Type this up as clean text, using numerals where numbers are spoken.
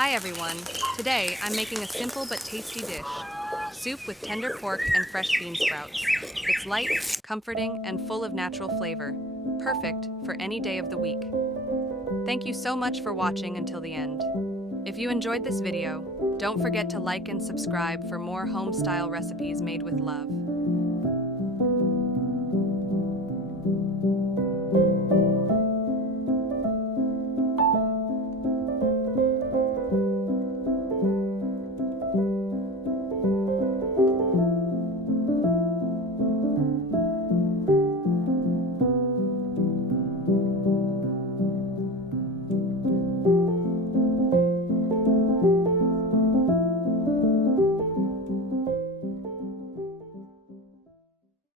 Hi everyone. Today I'm making a simple but tasty dish. Soup with tender pork and fresh bean sprouts. It's light, comforting, and full of natural flavor. Perfect for any day of the week. Thank you so much for watching until the end. If you enjoyed this video, don't forget to like and subscribe for more home-style recipes made with love.